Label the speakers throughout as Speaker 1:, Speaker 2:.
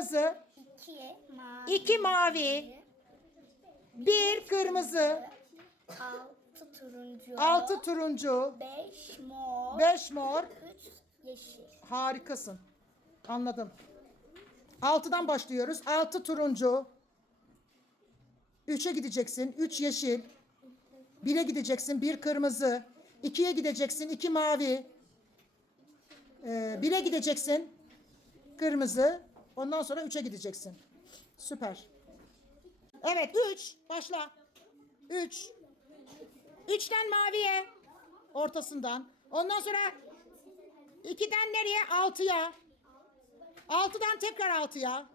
Speaker 1: kırmızı,
Speaker 2: İki mavi.
Speaker 1: iki mavi, bir kırmızı,
Speaker 2: Altı turuncu.
Speaker 1: altı turuncu,
Speaker 2: Beş mor.
Speaker 1: beş mor.
Speaker 2: Üç yeşil.
Speaker 1: Harikasın. Anladım. Altıdan başlıyoruz. Altı turuncu. Üçe gideceksin. Üç yeşil. Bire gideceksin. Bir kırmızı. İkiye gideceksin. iki mavi. Ee, bire gideceksin. Kırmızı. Ondan sonra üçe gideceksin. Süper. Evet üç. Başla. Üç. Üçten maviye. Ortasından. Ondan sonra İkiden nereye? Altıya. Altıdan tekrar altıya.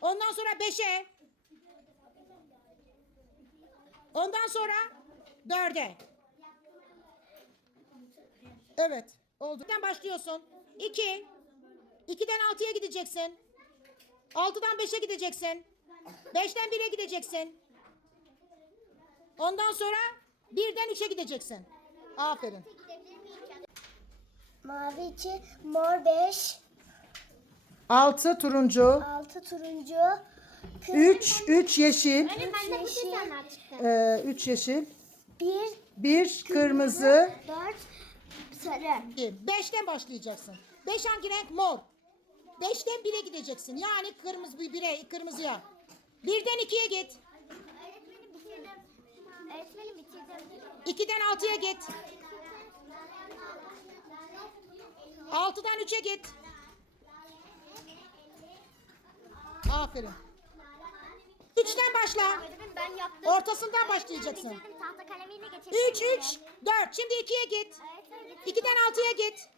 Speaker 1: Ondan sonra beşe. Ondan sonra dörde. Evet. Oldu. Başlıyorsun? İki. İkiden altıya gideceksin. Altıdan beşe gideceksin. Beşten bire gideceksin. Ondan sonra birden üçe gideceksin. Aferin.
Speaker 2: Mavi iki, mor beş,
Speaker 1: Altı turuncu.
Speaker 2: altı turuncu,
Speaker 1: Üç, üç yeşil.
Speaker 2: üç yeşil,
Speaker 1: Ee, üç yeşil.
Speaker 2: bir,
Speaker 1: Bir kırmızı.
Speaker 2: dört, sarı.
Speaker 1: iki. Beşten başlayacaksın. Beş hangi renk? Mor. Beşten bire gideceksin. Yani kırmızı bir bire, kırmızıya. Birden ikiye git.
Speaker 2: Öğretmenim bitirdim. Öğretmenim bitirdim.
Speaker 1: İkiden altıya git. Altıdan üçe git. Aferin. Üçten başla.
Speaker 2: Öğretmenim ben yaptım.
Speaker 1: Ortasından başlayacaksın.
Speaker 2: Bitirdim. Tahta kalemiyle geçirdim.
Speaker 1: Üç, üç, dört. Şimdi ikiye git.
Speaker 2: Öğretmenim bitirdim.
Speaker 1: İkiden altıya git.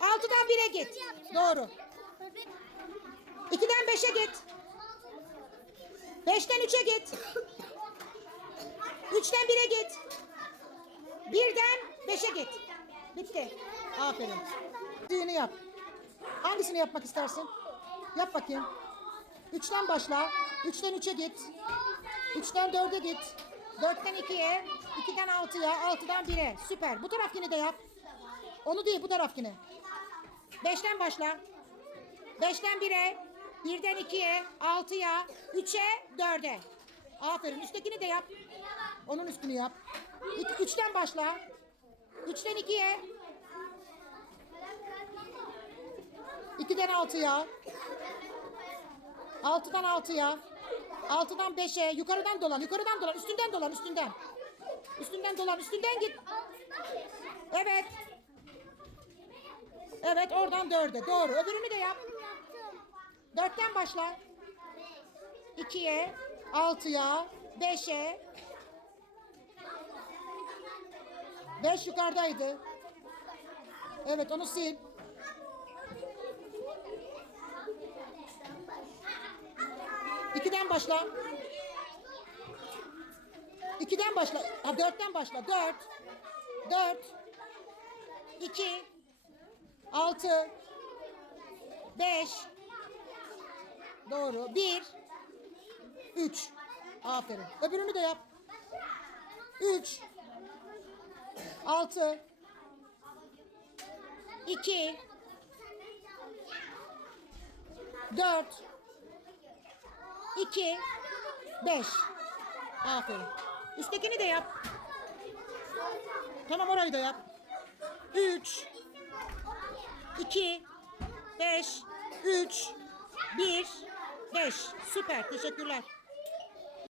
Speaker 1: Altıdan bire git. Doğru. İkiden beşe git. Beşten üçe git. Üçten bire git. Birden beşe git. Bitti. Aferin. Düğünü yap. Hangisini yapmak istersin? Yap bakayım. Üçten başla. Üçten üçe git. Üçten dörde git. Dörtten ikiye. ikiden altıya. Altıdan bire. Süper. Bu tarafkini de yap. Onu değil bu tarafkini. Beşten başla. Beşten bire. Birden ikiye. Altıya. Üçe. Dörde. Aferin. Üsttekini de yap. Onun üstünü yap. İki, üçten başla. Üçten ikiye. İkiden altıya. Altıdan altıya. Altıdan beşe. Yukarıdan dolan. Yukarıdan dolan. Üstünden dolan. Üstünden. Üstünden dolan. Üstünden git. Evet. Evet oradan dörde. Doğru. Öbürünü de yap. Dörtten başla. İkiye. Altıya. Beşe. Beş yukarıdaydı. Evet onu sil. İkiden başla. İkiden başla. Ha dörtten başla. Dört. Dört. İki. Altı. Beş. Doğru. Bir. Üç. Aferin. Öbürünü de yap. Üç. Altı. İki. Dört. İki. Beş. Aferin. Üsttekini de yap. Tamam orayı da yap. Üç. iki, Beş. Üç. Bir. Beş. Süper. Teşekkürler.